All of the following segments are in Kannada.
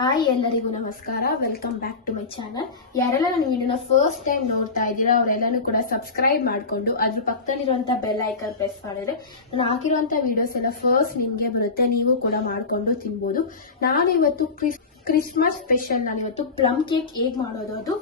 ಹಾಯ್ ಎಲ್ಲರಿಗೂ ನಮಸ್ಕಾರ. Welcome back to my channel. ಯಾರೆಲ್ಲ ನನ್ನ ವಿಡಿಯೋನ ಫಸ್ಟ್ ಟೈಮ್ ನೋಡ್ತಾ ಇದ್ದೀರಾ ಅವರೆಲ್ಲರೂ ಕೂಡ ಸಬ್ಸ್ಕ್ರೈಬ್ ಮಾಡಿಕೊಂಡು ಅದ್ರ ಪಕ್ಕದಲ್ಲಿರುವಂತಹ ಬೆಲ್ ಐಕಾನ್ ಪ್ರೆಸ್ ಮಾಡಿದ್ರೆ ನಾನು ಹಾಕಿರುವಂತಹ ವಿಡಿಯೋಸ್ ಎಲ್ಲ ಫಸ್ಟ್ ನಿಮಗೆ ಬರುತ್ತೆ. ನೀವು ಕೂಡ ಮಾಡ್ಕೊಂಡು ತಿನ್ಬೋದು. ನಾನಿವತ್ತು ಕ್ರಿಸ್ಮಸ್ ಸ್ಪೆಷಲ್ ನಾನಿವತ್ತು ಪ್ಲಮ್ ಕೇಕ್ ಹೇಗೆ ಮಾಡೋದು, ಅದು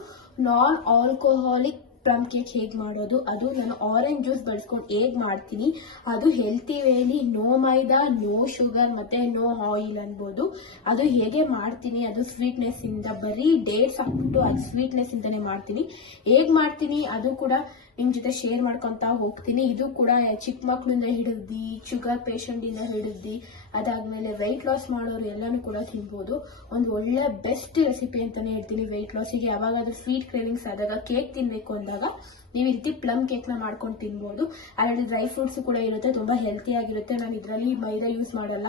ನಾನ್ ಆಲ್ಕೋಹಾಲಿಕ್ ಪ್ಲಮ್ ಕೇಕ್ ಹೇಗೆ ಮಾಡೋದು, ಅದು ನಾನು ಆರೆಂಜ್ ಜ್ಯೂಸ್ ಬಳಸ್ಕೊಂಡು ಹೇಗೆ ಮಾಡ್ತೀನಿ, ಅದು ಹೆಲ್ತಿ ವೇಲಿ ನೋ ಮೈದಾ ನೋ ಶುಗರ್ ಮತ್ತೆ ನೋ ಆಯಿಲ್ ಅನ್ಬೋದು. ಅದು ಹೇಗೆ ಮಾಡ್ತೀನಿ, ಅದು ಸ್ವೀಟ್ನೆಸ್ ಇಂದ ಬರೀ ಡೇಟ್ಸ್ ಹಾಕ್ಬಿಟ್ಟು ಅದು ಸ್ವೀಟ್ನೆಸ್ ಇಂದಾನೆ ಮಾಡ್ತೀನಿ. ಹೇಗೆ ಮಾಡ್ತೀನಿ ಅದು ಕೂಡ ನಿಮ್ ಜೊತೆ ಶೇರ್ ಮಾಡ್ಕೊಂತ ಹೋಗ್ತೀನಿ. ಇದು ಕೂಡ ಚಿಕ್ಕ ಮಕ್ಕಳಿಂದ ಹಿಡಿದು ಶುಗರ್ ಪೇಷಂಟ್ ಇಂದ ಹಿಡಿದು ಅದಾದ್ಮೇಲೆ ವೆಯ್ಟ್ ಲಾಸ್ ಮಾಡೋರು ಎಲ್ಲಾನು ಕೂಡ ತಿನ್ಬೋದು. ಒಂದು ಒಳ್ಳೆ ಬೆಸ್ಟ್ ರೆಸಿಪಿ ಅಂತಾನೆ ಹೇಳ್ತೀನಿ ವೆಯ್ಟ್ ಲಾಸಿಗೆ. ಯಾವಾಗಾದ್ರೂ ಸ್ವೀಟ್ ಕ್ರೇವಿಂಗ್ಸ್ ಆದಾಗ, ಕೇಕ್ ತಿನ್ಬೇಕು ಅಂದಾಗ ನೀವು ಈ ರೀತಿ ಪ್ಲಮ್ ಕೇಕ್ ನ ಮಾಡ್ಕೊಂಡು ತಿನ್ಬೋದು. ಅದರಲ್ಲಿ ಡ್ರೈ ಫ್ರೂಟ್ಸ್ ಕೂಡ ಇರುತ್ತೆ, ತುಂಬಾ ಹೆಲ್ತಿ ಆಗಿರುತ್ತೆ. ನಾನು ಇದರಲ್ಲಿ ಮೈದಾ ಯೂಸ್ ಮಾಡಲ್ಲ,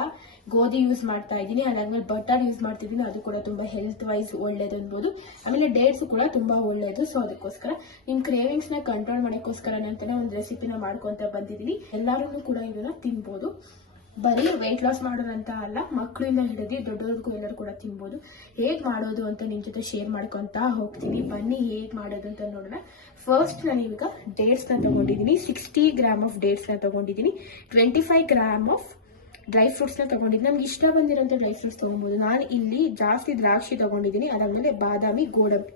ಗೋಧಿ ಯೂಸ್ ಮಾಡ್ತಾ ಇದ್ದೀನಿ. ಅದಾದ್ಮೇಲೆ ಬಟರ್ ಯೂಸ್ ಮಾಡ್ತಿದ್ದೀನಿ, ಅದು ಕೂಡ ತುಂಬಾ ಹೆಲ್ತ್ ವೈಸ್ ಒಳ್ಳೇದು ಅನ್ಬೋದು. ಆಮೇಲೆ ಡೇಟ್ಸ್ ಕೂಡ ತುಂಬಾ ಒಳ್ಳೇದು. ಸೊ ಅದಕ್ಕೋಸ್ಕರ ನಿಮ್ ಕ್ರೇವಿಂಗ್ಸ್ ನ ಕಂಟ್ರೋಲ್ ಮಾಡೋಕ್ಕೋಸ್ಕರ ಅಂತಾನೆ ಒಂದು ರೆಸಿಪಿನ ಮಾಡ್ಕೊಂತ ಬಂದಿದ್ದೀನಿ. ಎಲ್ಲರೂ ಕೂಡ ಇದನ್ನ ತಿನ್ಬೋದು. ಬರೀ ವೆಯ್ಟ್ ಲಾಸ್ ಮಾಡೋದಂತ ಅಲ್ಲ, ಮಕ್ಕಳಿಂದ ಹಿಡಿದು ದೊಡ್ಡವ್ರಿಗೂ ಎಲ್ಲರೂ ಕೂಡ ತಿನ್ಬೋದು. ಹೇಗೆ ಮಾಡೋದು ಅಂತ ನಿಮ್ ಜೊತೆ ಶೇರ್ ಮಾಡ್ಕೊಂತ ಹೋಗ್ತೀನಿ. ಬನ್ನಿ ಹೇಗೆ ಮಾಡೋದು ಅಂತ ನೋಡೋಣ. ಫಸ್ಟ್ ನಾನು ಇವಾಗ ಡೇಟ್ಸ್ ನ ತಗೊಂಡಿದ್ದೀನಿ. 60 ಗ್ರಾಮ್ ಆಫ್ ಡೇಟ್ಸ್ ನ ತಗೊಂಡಿದ್ದೀನಿ. 25 ಗ್ರಾಮ್ ಆಫ್ ಡ್ರೈ ಫ್ರೂಟ್ಸ್ ನ ತಗೊಂಡಿದ್ದೀನಿ. ನಮ್ಗೆ ಇಷ್ಟ ಬಂದಿರೋಂಥ ಡ್ರೈ ಫ್ರೂಟ್ಸ್ ತಗೊಬಹುದು. ನಾನು ಇಲ್ಲಿ ಜಾಸ್ತಿ ದ್ರಾಕ್ಷಿ ತಗೊಂಡಿದ್ದೀನಿ, ಅದಾದ್ಮೇಲೆ ಬಾದಾಮಿ, ಗೋಡಂಬಿ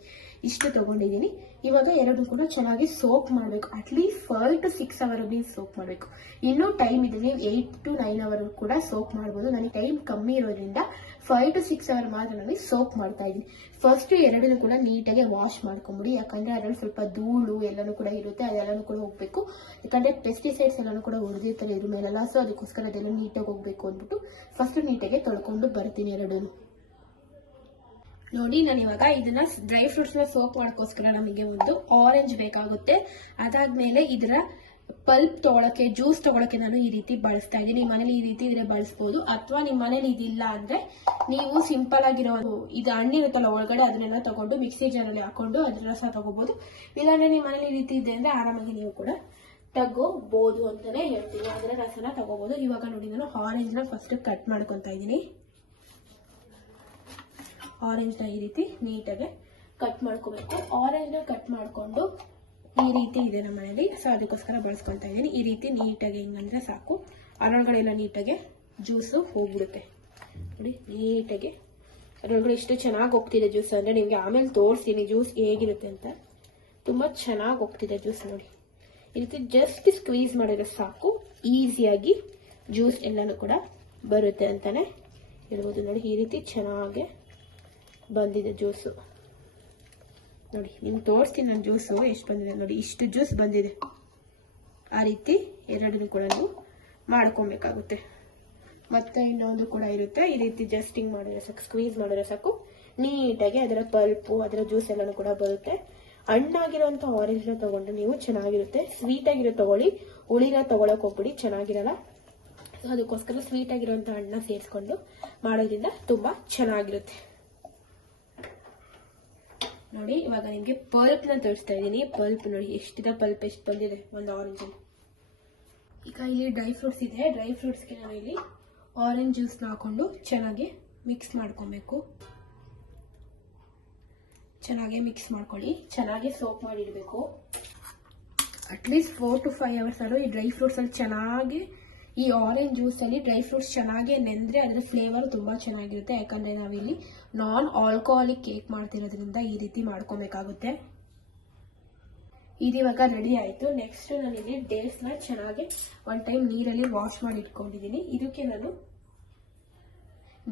ಇಷ್ಟು ತಗೊಂಡಿದ್ದೀನಿ. ಇವಾಗ ಎರಡು ಕೂಡ ಚೆನ್ನಾಗಿ ಸೋಕ್ ಮಾಡಬೇಕು. ಅಟ್ಲೀಸ್ಟ್ 5 to 6 ಅವರ್ ಸೋಕ್ ಮಾಡಬೇಕು. ಇನ್ನೂ ಟೈಮ್ ಇದೆ, ನೀವು 8 to 9 ಅವರ್ ಕೂಡ ಸೋಕ್ ಮಾಡಬಹುದು. ನನಗೆ ಟೈಮ್ ಕಮ್ಮಿ ಇರೋದ್ರಿಂದ 5 to 6 ಅವರ್ ಮಾತ್ರ ನಾನು ಸೋಕ್ ಮಾಡ್ತಾ ಇದ್ದೀನಿ. ಫಸ್ಟ್ ಎರಡನ್ನೂ ಕೂಡ ನೀಟಾಗಿ ವಾಶ್ ಮಾಡ್ಕೊಂಬಿಡಿ, ಯಾಕಂದ್ರೆ ಅದರಲ್ಲಿ ಸ್ವಲ್ಪ ಧೂಳು ಎಲ್ಲಾನು ಕೂಡ ಇರುತ್ತೆ, ಅದೆಲ್ಲಾನು ಕೂಡ ಹೋಗ್ಬೇಕು. ಯಾಕಂದ್ರೆ ಪೆಸ್ಟಿಸೈಡ್ಸ್ ಎಲ್ಲಾನು ಕೂಡ ಹೊಡೆದಿರ್ತಾರೆ ಇದ್ರ ಮೇಲೆಲ್ಲ. ಸೊ ಅದಕ್ಕೋಸ್ಕರ ಅದೆಲ್ಲ ನೀಟಾಗಿ ಹೋಗ್ಬೇಕು ಅಂದ್ಬಿಟ್ಟು ಫಸ್ಟ್ ನೀಟಾಗಿ ತೊಳ್ಕೊಂಡು ಬರ್ತೀನಿ ಎರಡನ್ನು. ನೋಡಿ, ನಾನು ಇವಾಗ ಇದನ್ನ ಡ್ರೈ ಫ್ರೂಟ್ಸ್ ನ ಸೋಕ್ ಮಾಡೋಕ್ಕೋಸ್ಕರ ನಮಗೆ ಒಂದು ಆರೆಂಜ್ ಬೇಕಾಗುತ್ತೆ. ಅದಾದ್ಮೇಲೆ ಇದರ ಪಲ್ಪ್ ತಗೊಳಕ್ಕೆ, ಜ್ಯೂಸ್ ತಗೊಳಕ್ಕೆ ನಾನು ಈ ರೀತಿ ಬಳಸ್ತಾ ಇದ್ದೀನಿ. ನಿಮ್ಮ ಮನೇಲಿ ಈ ರೀತಿ ಇದ್ರೆ ಬಳಸ್ಬೋದು, ಅಥವಾ ನಿಮ್ಮ ಮನೇಲಿ ಇದಿಲ್ಲ ಅಂದ್ರೆ ನೀವು ಸಿಂಪಲ್ ಆಗಿರೋ ಇದು ಹಣ್ಣಿರುತ್ತಲ್ಲ ಒಳಗಡೆ, ಅದನ್ನೆಲ್ಲ ತಗೊಂಡು ಮಿಕ್ಸಿ ಜಾರಲ್ಲಿ ಹಾಕೊಂಡು ಅದ್ರ ರಸ ತಗೋಬಹುದು. ಇಲ್ಲಾಂದ್ರೆ ನಿಮ್ಮ ಮನೇಲಿ ಈ ರೀತಿ ಇದೆ ಅಂದ್ರೆ ಆರಾಮಾಗಿ ನೀವು ಕೂಡ ತಗೋಬಹುದು ಅಂತಾನೆ ಹೇಳ್ತೀನಿ. ಅದರ ರಸನ ತಗೋಬಹುದು. ಇವಾಗ ನೋಡಿ, ನಾನು ಆರೆಂಜ್ ನ ಫಸ್ಟ್ ಕಟ್ ಮಾಡ್ಕೊಂತ ಇದ್ದೀನಿ. ಆರೆಂಜ್ ನ ಈ ರೀತಿ ನೀಟಾಗಿ ಕಟ್ ಮಾಡ್ಕೋಬೇಕು. ಆರೆಂಜ್ ನ ಕಟ್ ಮಾಡ್ಕೊಂಡು ಈ ರೀತಿ ಇದೆ ನಮ್ಮ ಮನೇಲಿ, ಸೊ ಅದಕ್ಕೋಸ್ಕರ ಬಳಸ್ಕೊಂತ ಇದ್ದೀನಿ. ಈ ರೀತಿ ನೀಟಾಗಿ ಹಿಂಗಂದ್ರೆ ಸಾಕು, ಅದರೊಳಗಡೆ ಎಲ್ಲ ನೀಟಾಗಿ ಜ್ಯೂಸು ಹೋಗ್ಬಿಡುತ್ತೆ. ನೋಡಿ, ನೀಟಾಗಿ ಅದರೊಳಗಡೆ ಎಷ್ಟು ಚೆನ್ನಾಗಿ ಹೋಗ್ತಿದೆ ಜ್ಯೂಸ್ ಅಂದ್ರೆ ನಿಮ್ಗೆ ಆಮೇಲೆ ತೋರಿಸ್ತೀನಿ ಜ್ಯೂಸ್ ಹೇಗಿರುತ್ತೆ ಅಂತ. ತುಂಬಾ ಚೆನ್ನಾಗಿ ಹೋಗ್ತಿದೆ ಜ್ಯೂಸ್. ನೋಡಿ, ಈ ರೀತಿ ಜಸ್ಟ್ ಸ್ಕ್ವೀಸ್ ಮಾಡಿದ್ರೆ ಸಾಕು, ಈಸಿಯಾಗಿ ಜ್ಯೂಸ್ ಎಲ್ಲಾನು ಕೂಡ ಬರುತ್ತೆ ಅಂತಾನೆ ಹೇಳ್ಬೋದು. ನೋಡಿ, ಈ ರೀತಿ ಚೆನ್ನಾಗಿ ಬಂದಿದೆ ಜ್ಯೂಸು. ನೋಡಿ, ನಿಮ್ಗೆ ತೋರಿಸ್ತೀನಿ ನಾನು ಜ್ಯೂಸು ಎಷ್ಟು ಬಂದಿದೆ. ನೋಡಿ, ಇಷ್ಟು ಜ್ಯೂಸ್ ಬಂದಿದೆ. ಆ ರೀತಿ ಎರಡನ್ನೂ ಕೂಡ ನೀವು ಮಾಡ್ಕೊಬೇಕಾಗುತ್ತೆ. ಮತ್ತೆ ಇನ್ನೊಂದು ಕೂಡ ಇರುತ್ತೆ, ಈ ರೀತಿ ಜಸ್ಟ್ ಹಿಂಗ್ ಮಾಡಿದ್ರೆ ಸಾಕು, ಸ್ಕ್ವೀಸ್ ಮಾಡಿದ್ರೆ ಸಾಕು, ನೀಟಾಗಿ ಅದರ ಪಲ್ಪು ಅದರ ಜ್ಯೂಸ್ ಎಲ್ಲಾನು ಕೂಡ ಬರುತ್ತೆ. ಹಣ್ಣಾಗಿರೋಂಥ ಆರೆಂಜ್ ನ ತಗೊಂಡ್ರೆ ನೀವು ಚೆನ್ನಾಗಿರುತ್ತೆ. ಸ್ವೀಟ್ ಆಗಿರೋ ತಗೊಳ್ಳಿ, ಹುಳಿನ ತಗೊಳಕ್ ಹೋಗ್ಬಿಡಿ, ಚೆನ್ನಾಗಿರಲ್ಲ. ಅದಕ್ಕೋಸ್ಕರ ಸ್ವೀಟ್ ಆಗಿರೋಂಥ ಹಣ್ಣನ್ನ ಸೇರಿಸ್ಕೊಂಡು ಮಾಡೋದ್ರಿಂದ ತುಂಬಾ ಚೆನ್ನಾಗಿರುತ್ತೆ. ನೋಡಿ, ಇವಾಗ ನಿಮ್ಗೆ ಪಲ್ಪ್ ನ ತೋರಿಸ್ತಾ ಇದ್ದೀನಿ. ಪಲ್ಪ್ ನೋಡಿ, ಎಷ್ಟಿದೆ ಪಲ್ಪ್, ಎಷ್ಟು ಬಂದಿದೆ ಒಂದು ಆರೆಂಜ್. ಈಗ ಇಲ್ಲಿ ಡ್ರೈ ಫ್ರೂಟ್ಸ್ ಇದೆ. ಡ್ರೈ ಫ್ರೂಟ್ಸ್ಗೆ ನಾನು ಇಲ್ಲಿ ಆರೆಂಜ್ ಜ್ಯೂಸ್ ನ ಹಾಕೊಂಡು ಚೆನ್ನಾಗಿ ಮಿಕ್ಸ್ ಮಾಡ್ಕೊಬೇಕು. ಚೆನ್ನಾಗಿ ಮಿಕ್ಸ್ ಮಾಡ್ಕೊಳ್ಳಿ, ಚೆನ್ನಾಗಿ ಸೋಪ್ ಮಾಡಿಡ್ಬೇಕು. ಅಟ್ಲೀಸ್ಟ್ 4 to 5 ಅವರ್ಸ್ ಆದ್ರೂ ಈ ಡ್ರೈ ಫ್ರೂಟ್ಸ್ ಅಲ್ಲಿ ಚೆನ್ನಾಗಿ, ಈ ಆರೆಂಜ್ ಜ್ಯೂಸ್ ಅಲ್ಲಿ ಡ್ರೈ ಫ್ರೂಟ್ಸ್ ಚೆನ್ನಾಗಿ ನೆಂದ್ರೆ ಅದರ ಫ್ಲೇವರ್ ತುಂಬಾ ಚೆನ್ನಾಗಿರುತ್ತೆ. ಯಾಕಂದ್ರೆ ನಾವಿಲ್ಲಿ ನಾನ್ ಆಲ್ಕೋಹಾಲಿಕ್ ಕೇಕ್ ಮಾಡ್ತಿರೋದ್ರಿಂದ ಈ ರೀತಿ ಮಾಡ್ಕೊಬೇಕಾಗುತ್ತೆ. ಇದಿವಾಗ ರೆಡಿ ಆಯ್ತು. ನೆಕ್ಸ್ಟ್ ನಾನು ಇಲ್ಲಿ ಡೇಟ್ಸ್ ನ ಚೆನ್ನಾಗಿ ಒನ್ ಟೈಮ್ ನೀರಲ್ಲಿ ವಾಶ್ ಮಾಡಿ ಇಟ್ಕೊಂಡಿದ್ದೀನಿ. ಇದಕ್ಕೆ ನಾನು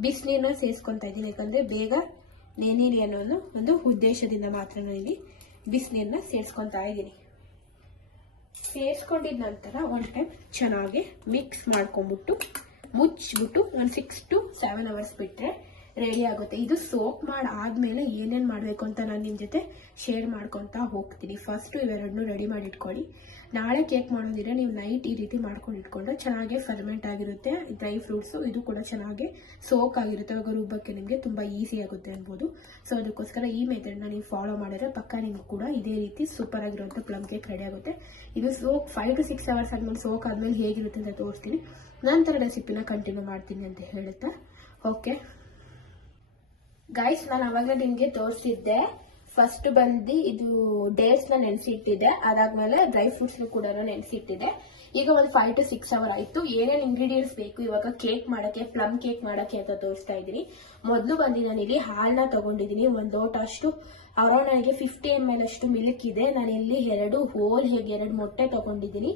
ಬಿಸಿನೀರನ್ನ ಸೇರಿಸ್ಕೊಂತ ಇದ್ದೀನಿ, ಯಾಕಂದ್ರೆ ಬೇಗ ನೆನೀರಿ ಅನ್ನೋ ಒಂದು ಉದ್ದೇಶದಿಂದ ಮಾತ್ರ ನಾನು ಇಲ್ಲಿ ಬಿಸಿನೀರನ್ನ ಸೇರಿಸ್ಕೊಂತ ಇದ್ದೀನಿ. ಸೇರಿಸ್ಕೊಂಡಿದ ನಂತರ ಒನ್ ಟೈಮ್ ಚೆನ್ನಾಗಿ ಮಿಕ್ಸ್ ಮಾಡ್ಕೊಂಡ್ಬಿಟ್ಟು ಮುಚ್ಚಿಬಿಟ್ಟು ಒಂದು 6 to 7 ಅವರ್ಸ್ ಬಿಟ್ರೆ ರೆಡಿ ಆಗುತ್ತೆ. ಇದು ಸೋಪ್ ಆದ್ಮೇಲೆ ಏನೇನ್ ಮಾಡ್ಬೇಕು ಅಂತ ನಾನು ನಿಮ್ ಜೊತೆ ಶೇರ್ ಮಾಡ್ಕೊಂತ ಹೋಗ್ತೀನಿ. ಫಸ್ಟ್ ಇವೆರಡನ್ನೂ ರೆಡಿ ಮಾಡಿ ಇಟ್ಕೊಳ್ಳಿ. ನಾಳೆ ಕೇಕ್ ಮಾಡೋದಿದ್ರೆ ನೀವು ನೈಟ್ ಈ ರೀತಿ ಮಾಡ್ಕೊಂಡು ಇಟ್ಕೊಂಡ್ರೆ ಚೆನ್ನಾಗಿ ಫರ್ಮೆಂಟ್ ಆಗಿರುತ್ತೆ. ಡ್ರೈ ಫ್ರೂಟ್ಸ್ ಇದು ಕೂಡ ಚೆನ್ನಾಗಿ ಸೋಕ್ ಆಗಿರುತ್ತೆ. ಅವಾಗ ರುಬ್ಬಕ್ಕೆ ನಿಮಗೆ ತುಂಬಾ ಈಸಿ ಆಗುತ್ತೆ ಅನ್ಬೋದು. ಸೊ ಅದಕ್ಕೋಸ್ಕರ ಈ ಮೆಥಡ್ ನ ನೀವು ಫಾಲೋ ಮಾಡಿದ್ರೆ ಪಕ್ಕ ನಿಮ್ಗೆ ಕೂಡ ಇದೇ ರೀತಿ ಸೂಪರ್ ಆಗಿರುವಂತ ಪ್ಲಮ್ ಕೇಕ್ ರೆಡಿ ಆಗುತ್ತೆ. ಇದು ಸೋಕ್ 5 to 6 ಅವರ್ಸ್ ಆದ್ಮೇಲೆ ಸೋಕ್ ಆದ್ಮೇಲೆ ಹೇಗಿರುತ್ತೆ ಅಂತ ತೋರಿಸ್ತೀನಿ. ನಂತರ ರೆಸಿಪಿನ ಕಂಟಿನ್ಯೂ ಮಾಡ್ತೀನಿ ಅಂತ ಹೇಳುತ್ತಾ ಓಕೆ. ಗೈಸ್, ನಾನು ಅವಾಗಲೇ ನಿಮ್ಗೆ ತೋರಿಸಿದ್ದೆ. ಫಸ್ಟ್ ಬಂದು ಇದು ಡೇಟ್ಸ್ ನ ನೆನೆಸಿ ಇಟ್ಟಿದ್ದೆ, ಅದಾದ್ಮೇಲೆ ಡ್ರೈ ಫ್ರೂಟ್ಸ್ ಕೂಡ ನೆನೆಸಿ ಇಟ್ಟಿದ್ದೆ. ಈಗ ಒಂದು 5 to 6 hours ಆಯ್ತು. ಏನೇನ್ ಇಂಗ್ರೀಡಿಯೆಂಟ್ಸ್ ಬೇಕು ಇವಾಗ ಕೇಕ್ ಮಾಡಕ್ಕೆ, ಪ್ಲಮ್ ಕೇಕ್ ಮಾಡಕ್ಕೆ ಅಂತ ತೋರಿಸ್ತಾ ಇದ್ದೀನಿ. ಮೊದಲು ಬಂದು ನಾನು ಇಲ್ಲಿ ಹಾಲನ್ನ ತಗೊಂಡಿದ್ದೀನಿ, ಒಂದು ಲೋಟ ಅಷ್ಟು. ಅರೌಂಡ್ ನನಗೆ 50 ml ಅಷ್ಟು ಮಿಲ್ಕ್ ಇದೆ. ನಾನು ಇಲ್ಲಿ 2 ಹೋಲ್ ಹೇಗೆ 2 ಮೊಟ್ಟೆ ತಗೊಂಡಿದ್ದೀನಿ.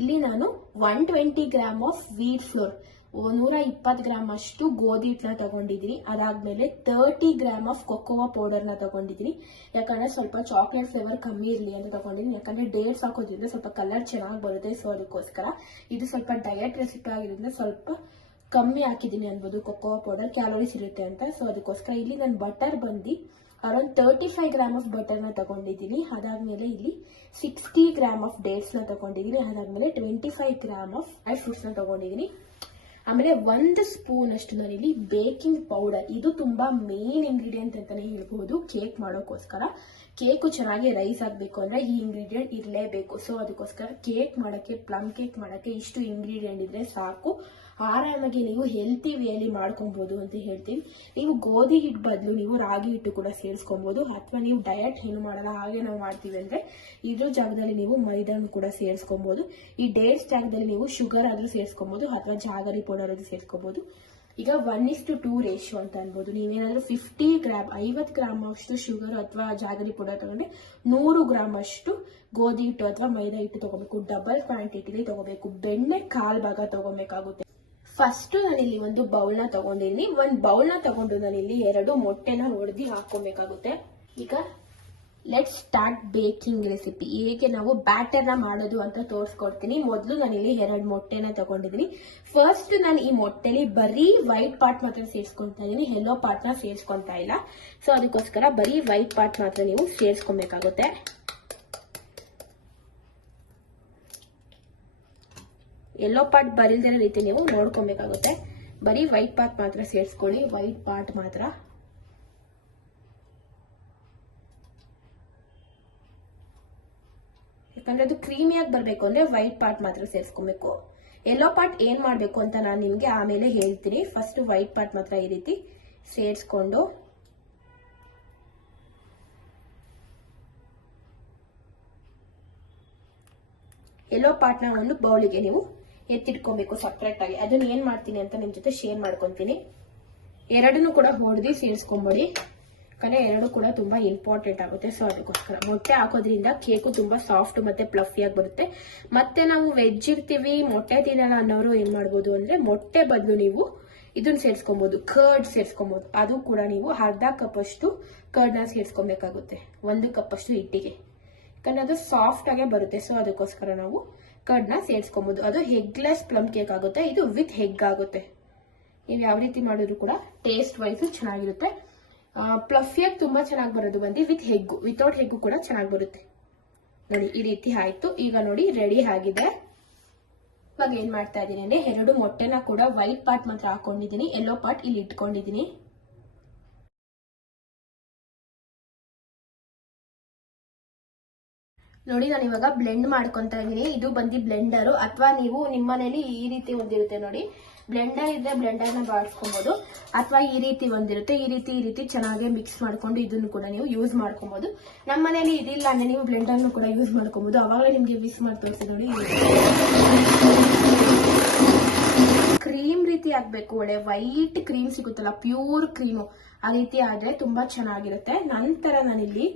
ಇಲ್ಲಿ ನಾನು 120 gram of wheat flour, 120 gram ಅಷ್ಟು ಗೋಧಿ ಹಿಟ್ಟನ್ನ ತಗೊಂಡಿದ್ದೀನಿ. ಅದಾದ್ಮೇಲೆ 30 ಗ್ರಾಮ್ ಆಫ್ ಕೊಕೋವಾ ಪೌಡರ್ ನ ತಗೊಂಡಿದ್ದೀನಿ. ಯಾಕಂದ್ರೆ ಸ್ವಲ್ಪ ಚಾಕ್ಲೇಟ್ ಫ್ಲೇವರ್ ಕಮ್ಮಿ ಇರಲಿ ಅಂತ ತಗೊಂಡಿದ್ದೀನಿ. ಯಾಕಂದ್ರೆ ಡೇಟ್ಸ್ ಹಾಕೋದ್ರಿಂದ ಸ್ವಲ್ಪ ಕಲರ್ ಚೆನ್ನಾಗಿ ಬರುತ್ತೆ, ಸೊ ಅದಕ್ಕೋಸ್ಕರ. ಇದು ಸ್ವಲ್ಪ ಡಯಟ್ ರೆಸಿಪಿ ಆಗಿರೋದ್ರಿಂದ ಸ್ವಲ್ಪ ಕಮ್ಮಿ ಹಾಕಿದ್ದೀನಿ ಅನ್ಬೋದು. ಕೊಕೋವಾ ಪೌಡರ್ ಕ್ಯಾಲೋರೀಸ್ ಇರುತ್ತೆ ಅಂತ, ಸೊ ಅದಕ್ಕೋಸ್ಕರ. ಇಲ್ಲಿ ನಾನು ಬಟರ್ ಬಂದು ಅರೌಂಡ್ 35 ಗ್ರಾಮ್ ಆಫ್ ಬಟರ್ ನ ತಗೊಂಡಿದ್ದೀನಿ. ಅದಾದ್ಮೇಲೆ ಇಲ್ಲಿ 60 ಗ್ರಾಮ್ ಆಫ್ ಡೇಟ್ಸ್ ನ ತಗೊಂಡಿದ್ದೀನಿ. ಅದಾದ್ಮೇಲೆ 25 ಗ್ರಾಮ್ ಆಫ್ ಡ್ರೈ ಫ್ರೂಟ್ಸ್ ನ ತಗೊಂಡಿದ್ದೀನಿ. ಆಮೇಲೆ 1 ಸ್ಪೂನ್ ಅಷ್ಟು ನಾನಿಲ್ಲಿ ಬೇಕಿಂಗ್ ಪೌಡರ್, ಇದು ತುಂಬಾ ಮೇನ್ ಇಂಗ್ರೀಡಿಯೆಂಟ್ ಅಂತಾನೆ ಹೇಳ್ಬಹುದು ಕೇಕ್ ಮಾಡೋಕ್ಕೋಸ್ಕರ. ಕೇಕು ಚೆನ್ನಾಗಿ ರೈಸ್ ಆಗಬೇಕು ಅಂದ್ರೆ ಈ ಇಂಗ್ರೀಡಿಯೆಂಟ್ ಇರಲೇಬೇಕು. ಸೊ ಅದಕ್ಕೋಸ್ಕರ ಕೇಕ್ ಮಾಡಕ್ಕೆ, ಪ್ಲಮ್ ಕೇಕ್ ಮಾಡಕ್ಕೆ ಇಷ್ಟು ಇಂಗ್ರೀಡಿಯೆಂಟ್ ಇದ್ರೆ ಸಾಕು. ಆರಾಮಾಗಿ ನೀವು ಹೆಲ್ತಿ ವೇಲಿ ಮಾಡ್ಕೊಬಹುದು ಅಂತ ಹೇಳ್ತೀವಿ. ನೀವು ಗೋಧಿ ಹಿಟ್ಟು ಬದಲು ನೀವು ರಾಗಿ ಹಿಟ್ಟು ಕೂಡ ಸೇರಿಸ್ಕೊಬಹುದು, ಅಥವಾ ನೀವು ಡಯಟ್ ಏನು ಮಾಡಲ್ಲ ಹಾಗೆ ನಾವು ಮಾಡ್ತೀವಿ ಅಂದ್ರೆ ಇದ್ರ ಜಾಗದಲ್ಲಿ ನೀವು ಮೈದಾನು ಕೂಡ ಸೇರಿಸ್ಕೊಬಹುದು. ಈ ಡೇಟ್ಸ್ ಜಾಗದಲ್ಲಿ ನೀವು ಶುಗರ್ ಆದ್ರೂ ಸೇರಿಸ್ಕೊಬಹುದು, ಅಥವಾ ಜಾಗರಿ ಪೌಡರ್ ಆದ್ರೂ ಸೇರಿಸ್ಕೊಬಹುದು. ಈಗ 1:2 ರೇಷಿಯೋ ಅಂತ ಅನ್ಬೋದು. ನೀವೇನಾದ್ರೂ 50 ಗ್ರಾಮ್ ಅಷ್ಟು ಶುಗರ್ ಅಥವಾ ಜಾಗರಿ ಪೌಡರ್ ತಗೊಂಡ್ರೆ 100 ಗ್ರಾಮ್ ಅಷ್ಟು ಗೋಧಿ ಹಿಟ್ಟು ಅಥವಾ ಮೈದಾ ಹಿಟ್ಟು ತಗೋಬೇಕು. ಡಬಲ್ ಕ್ವಾಂಟಿಟಿಲಿ ತಗೋಬೇಕು. ಬೆಣ್ಣೆ 1/4 ಭಾಗ ತಗೋಬೇಕಾಗುತ್ತೆ. ಫಸ್ಟ್ ನಾನಿಲ್ಲಿ ಒಂದು ಬೌಲ್ ನ ತಗೊಂಡಿದ್ದೀನಿ. ಒಂದು ಬೌಲ್ ನ ತಗೊಂಡು ನಾನಿಲ್ಲಿ 2 ಮೊಟ್ಟೆನ ಹೊಡೆದಿ ಹಾಕೊಬೇಕಾಗುತ್ತೆ. ಈಗ ಲೆಟ್ಸ್ ಸ್ಟಾರ್ಟ್ ಬೇಕಿಂಗ್ ರೆಸಿಪಿ. ಹೇಗೆ ನಾವು ಬ್ಯಾಟರ್ ನ ಮಾಡೋದು ಅಂತ ತೋರಿಸ್ಕೊಡ್ತೀನಿ. ಮೊದಲು ನಾನಿಲ್ಲಿ 2 ಮೊಟ್ಟೆನ ತಗೊಂಡಿದ್ದೀನಿ. ಫಸ್ಟ್ ನಾನು ಈ ಮೊಟ್ಟೆಲಿ ಬರೀ ವೈಟ್ ಪಾರ್ಟ್ ಮಾತ್ರ ಸೇರಿಸ್ಕೊಂತಾ ಇದ್ದೀನಿ, ಯೆಲ್ಲೋ ಪಾರ್ಟ್ ನ ಸೇರಿಸ್ಕೊಂತಾ ಇಲ್ಲ. ಸೊ ಅದಕ್ಕೋಸ್ಕರ ಬರೀ ವೈಟ್ ಪಾರ್ಟ್ ಮಾತ್ರ ನೀವು ಸೇರಿಸ್ಕೊಬೇಕಾಗುತ್ತೆ. ಯೆಲ್ಲೋ ಪಾರ್ಟ್ ಬರಿಲ್ದಿರೋ ರೀತಿ ನೀವು ನೋಡ್ಕೊಬೇಕಾಗುತ್ತೆ. ಬರೀ ವೈಟ್ ಪಾರ್ಟ್ ಮಾತ್ರ ಸೇರಿಸ್ಕೊಳ್ಳಿ, ವೈಟ್ ಪಾರ್ಟ್ ಮಾತ್ರ. ಯಾಕಂದ್ರೆ ಅದು ಕ್ರೀಮಿಯಾಗಿ ಬರಬೇಕು ಅಂದ್ರೆ ವೈಟ್ ಪಾರ್ಟ್ ಮಾತ್ರ ಸೇರಿಸ್ಕೊಬೇಕು. ಯೆಲ್ಲೋ ಪಾರ್ಟ್ ಏನ್ ಮಾಡ್ಬೇಕು ಅಂತ ನಾನು ನಿಮ್ಗೆ ಆಮೇಲೆ ಹೇಳ್ತೀನಿ. ಫಸ್ಟ್ ವೈಟ್ ಪಾರ್ಟ್ ಮಾತ್ರ ಈ ರೀತಿ ಸೇರಿಸ್ಕೊಂಡು ಯೆಲ್ಲೋ ಪಾರ್ಟ್ ನ ಒಂದು ಬೌಲಿಗೆ ನೀವು ಎತ್ತಿಟ್ಕೋಬೇಕು ಸಪ್ರೇಟ್ ಆಗಿ. ಅದನ್ನ ಏನ್ ಮಾಡ್ತೀನಿ ಅಂತ ನಿಮ್ ಜೊತೆ ಶೇರ್ ಮಾಡ್ಕೊಂತೀನಿ. 2 ಕೂಡ ಹೊಡೆದಿ ಸೇರಿಸ್ಕೊಂಬಿಡಿ, ಯಾಕಂದ್ರೆ 2 ಕೂಡ ತುಂಬಾ ಇಂಪಾರ್ಟೆಂಟ್ ಆಗುತ್ತೆ. ಸೊ ಅದಕ್ಕೋಸ್ಕರ ಮೊಟ್ಟೆ ಹಾಕೋದ್ರಿಂದ ಕೇಕು ತುಂಬಾ ಸಾಫ್ಟ್ ಮತ್ತೆ ಫ್ಲಫಿ ಆಗಿ ಬರುತ್ತೆ. ಮತ್ತೆ ನಾವು ವೆಜ್ ಇರ್ತೀವಿ, ಮೊಟ್ಟೆ ತಿನ್ನೋಣ ಅನ್ನೋರು ಏನ್ ಮಾಡ್ಬೋದು ಅಂದ್ರೆ ಮೊಟ್ಟೆ ಬದಲು ನೀವು ಇದನ್ನ ಸೇರಿಸ್ಕೊಬಹುದು, ಕರ್ಡ್ ಸೇರಿಸ್ಕೊಬಹುದು. ಅದು ಕೂಡ ನೀವು ಅರ್ಧ ಕಪ್ ಅಷ್ಟು ಕರ್ಡ್ ನ ಸೇರಿಸ್ಕೊಬೇಕಾಗುತ್ತೆ 1 ಕಪ್ ಅಷ್ಟು ಹಿಟ್ಟಿಗೆ, ಯಾಕಂದ್ರೆ ಅದು ಸಾಫ್ಟ್ ಆಗೇ ಬರುತ್ತೆ. ಸೊ ಅದಕ್ಕೋಸ್ಕರ ನಾವು ಕರ್ಡ್ ನ ಸೇರಿಸ್ಕೊಬಹುದು. ಅದು ಎಗ್ಲೆಸ್ ಪ್ಲಮ್ ಕೇಕ್ ಆಗುತ್ತೆ, ಇದು ವಿತ್ ಎಗ್ ಆಗುತ್ತೆ. ನೀವು ಯಾವ ರೀತಿ ಮಾಡಿದ್ರು ಕೂಡ ಟೇಸ್ಟ್ ವೈಸ್ ಚೆನ್ನಾಗಿರುತ್ತೆ. ಫ್ಲಫಿಯಾಗಿ ತುಂಬಾ ಚೆನ್ನಾಗಿ ಬರೋದು ಬಂದು ವಿತ್ ಹೆಗ್ಗು, ವಿತೌಟ್ ಹೆಗ್ಗು ಕೂಡ ಚೆನ್ನಾಗಿ ಬರುತ್ತೆ. ನೋಡಿ ಈ ರೀತಿ ಆಯ್ತು. ಈಗ ನೋಡಿ ರೆಡಿ ಆಗಿದೆ. ಇವಾಗ ಏನ್ ಮಾಡ್ತಾ ಇದ್ದೀನಿ ಅಂದ್ರೆ 2 ಮೊಟ್ಟೆನ ಕೂಡ ವೈಟ್ ಪಾರ್ಟ್ ಮಾತ್ರ ಹಾಕೊಂಡಿದ್ದೀನಿ, ಯೆಲ್ಲೋ ಪಾರ್ಟ್ ಇಲ್ಲಿ ಇಟ್ಕೊಂಡಿದ್ದೀನಿ. ನೋಡಿ ನಾನು ಇವಾಗ ಬ್ಲೆಂಡ್ ಮಾಡ್ಕೊಂತಾ ಇದ್ದೀನಿ. ಇದು ಬಂದು ಬ್ಲೆಂಡರು, ಅಥವಾ ನೀವು ನಿಮ್ಮ ಮನೇಲಿ ಈ ರೀತಿ ಒಂದಿರುತ್ತೆ ನೋಡಿ, ಬ್ಲೆಂಡರ್ ಇದ್ರೆ ಬ್ಲೆಂಡರ್ ನ ಬಳಸ್ಕೊಬಹುದು, ಅಥವಾ ಈ ರೀತಿ ಒಂದಿರುತ್ತೆ, ಈ ರೀತಿ ಚೆನ್ನಾಗಿ ಮಿಕ್ಸ್ ಮಾಡ್ಕೊಂಡು ಇದನ್ನು ಕೂಡ ನೀವು ಯೂಸ್ ಮಾಡ್ಕೊಬಹುದು. ನಮ್ಮ ಮನೇಲಿ ಇದಿಲ್ಲ ಅಂದ್ರೆ ನೀವು ಬ್ಲೆಂಡರ್ ಕೂಡ ಯೂಸ್ ಮಾಡ್ಕೊಬಹುದು. ಅವಾಗಲೇ ನಿಮ್ಗೆ ಮಿಕ್ಸ್ ಮಾಡಿ ತೋರಿಸಿ ನೋಡಿ. ಕ್ರೀಮ್ ರೀತಿ ಆಗ್ಬೇಕು, ಒಳ್ಳೆ ವೈಟ್ ಕ್ರೀಮ್ ಸಿಗುತ್ತಲ್ಲ, ಪ್ಯೂರ್ ಕ್ರೀಮು, ಆ ರೀತಿ ಆದ್ರೆ ತುಂಬಾ ಚೆನ್ನಾಗಿರುತ್ತೆ. ನಂತರ ನಾನಿಲ್ಲಿ